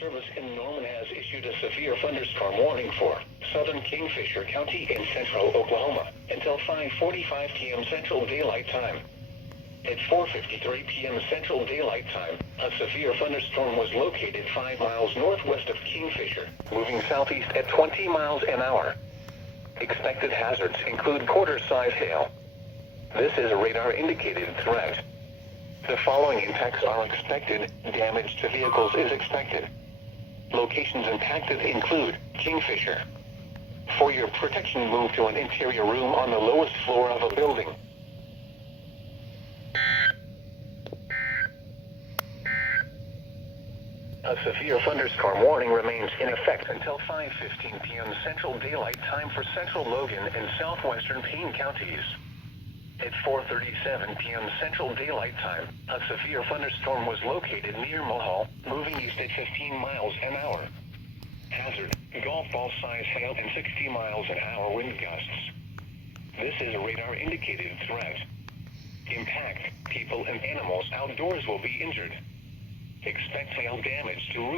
Service in Norman has issued a severe thunderstorm warning for southern Kingfisher County in central Oklahoma until 5:45 p.m. Central Daylight Time. At 4:53 p.m. Central Daylight Time, a severe thunderstorm was located 5 miles northwest of Kingfisher, moving southeast at 20 miles an hour. Expected hazards include quarter-size hail. This is a radar-indicated threat. The following impacts are expected. Damage to vehicles is expected. Locations impacted include Kingfisher. For your protection, move to an interior room on the lowest floor of a building. A severe thunderstorm warning remains in effect until 5:15 p.m. Central Daylight Time for central Logan and southwestern Payne counties. At 4:37 p.m. Central Daylight Time, a severe thunderstorm was located near Mulhall, moving east at 15 miles an hour. Hazard, golf ball size hail and 60 miles an hour wind gusts. This is a radar-indicated threat. Impact, people and animals outdoors will be injured. Expect hail damage to roofs.